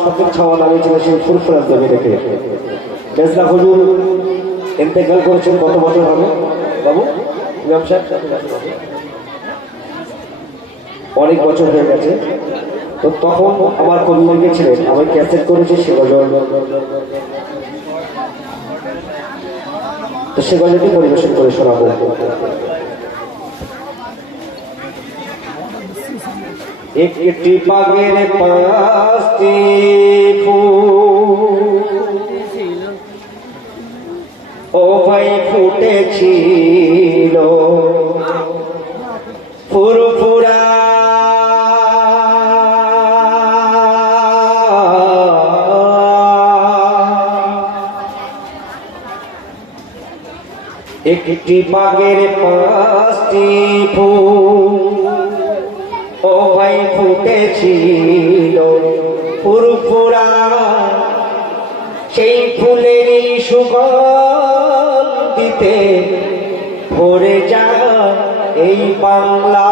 সতের ছাওয়া নামে ছিল সেই ফুরফুরার জমি রেখে বেজলা হুজুর ইন্তেকাল করেছেন কত বছর হবে? বাবু, ইমাম অনেক বছর হয়ে গেছে। তো তখন আমার কবি লিখেছিলেন আমি ক্যাসেট করেছি সে গজল। তো সে গজলটি পরিবেশন করে শোনাবো। একটি বাগের পাঁচটি ও ভাই ফুটেছিল একটি বাগের পাঁচটি ফুল। ও ভাই ফুটেছিল ফুরফুরা সেই ফুলেরই সুগন্ধিতে ভরে যা এই বাংলা।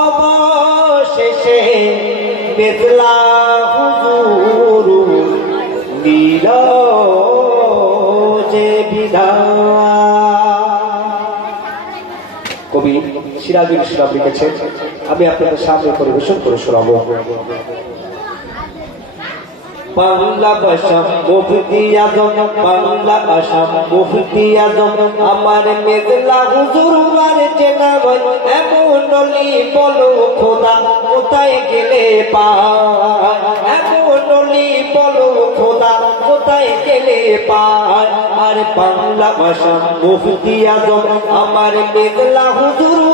অবশেষে মেজলা হুজুর দিল যে কবি সিরাজুল ইসলাম লিখেছেন, আমি আপনাদের সামনে পরিবেশন করে শোনাবো। বাংলা ভাষা, মুফতি আজম, বাংলা ভাষা, মুফতি আজম, আমার মেজলা হুজুর আর চেনা ভাই, এমন নলি বলো খোদা, কোথায় গেলে পা এমন নলি বলো খোদা, কোথায় গেলে পায়? আর বাংলা ভাষা, মুফতি আজম, আমার মেজলা হুজুর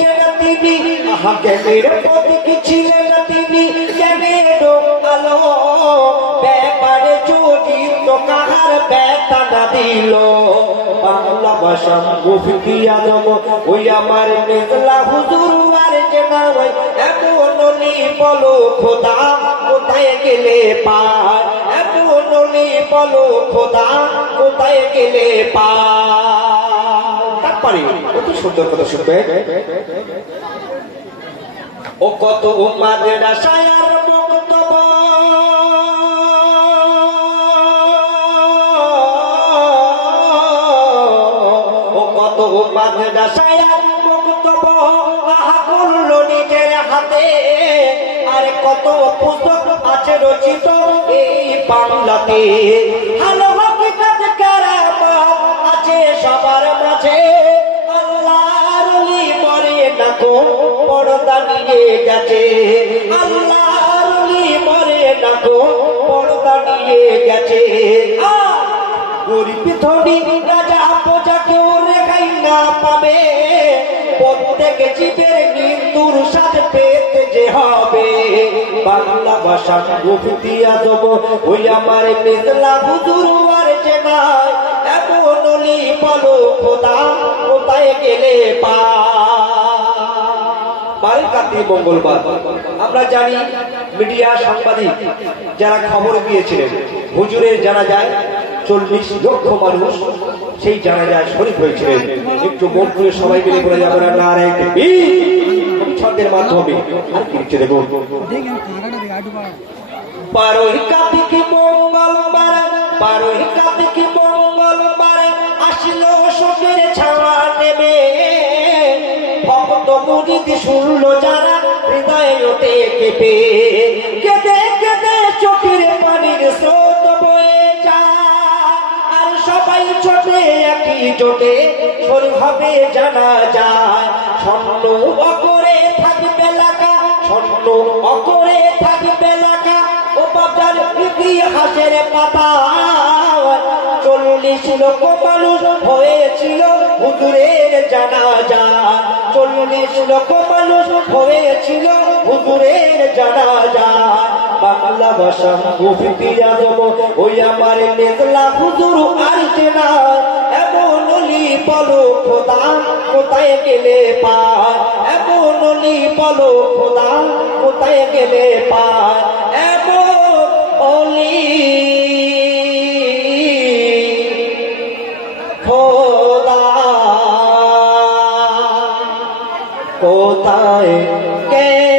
তিনি। কেনের প্রতীক ছিলেন তিনি। কেনের আলো ব্যাপারে কাহার ব্যথা না দিল। বাংলা ভাষা মুফতি আজম ওই আমার মেজলা হুজুর আর যে নাম এমন নি বলো খোদা কোথায় গেলে নি বলো খোদা কোথায় গেলে পায়? তারপরে কত সুন্দর কথা শুনবে। ও কত ও কত হাতে। আর কত পুস্তক আছে রচিত এই বাংলাতে। ভালো পর্দা নিয়ে গেছে। মরে পর্দা নিয়ে গেছে। গরিব রাজা কেউ রেখাই না পাবে। পেতে যে হবে। বাংলা ভাষা মুফতি আজম, ওই আমার মেজলা হুজুর আর যে নাই, এমন বলো কোথায় গেলে পা বারের কাতি মঙ্গলবার। আমরা জানি মিডিয়া সাংবাদিক যারা খবর দিয়েছিলেন হুজুরের জানা যায় চল্লিশ লক্ষ মানুষ সেই জানা যায় শরীর হয়েছিলেন। একটু মন করে সবাই মিলে বলে যাবে না নারায়ণ ছন্দের মাধ্যমে আর কি লিখছে দেখুন বারোই কাতিক ভক্ত শুনল যারা হৃদয় ওঠে পেয়ে কেঁদে কেঁদে চোখের পানির স্রোত বয়ে যায়। আর সবাই ছোটে একই চোটে সর হবে জানা যায়। স্বর্ণ অকরে থাকবে এলাকা স্বর্ণ অকরে থাকবে এলাকা। ও বাজার ইতিহাসের পাতা। চল্লিশ লক্ষ মানুষ হয়েছিল হুজুরের জানাজা। চল্লিশ লক্ষ মানুষ হয়েছিল হুজুরের জানাজা। বাংলা ভাষা মুফতি আজম ওই আমার মেঘলা হুজুর আর না এমন অলি বলো খোদা, কোথায় গেলে পায় এমন অলি বলো খোদা, কোথায় গেলে পায় কোথায়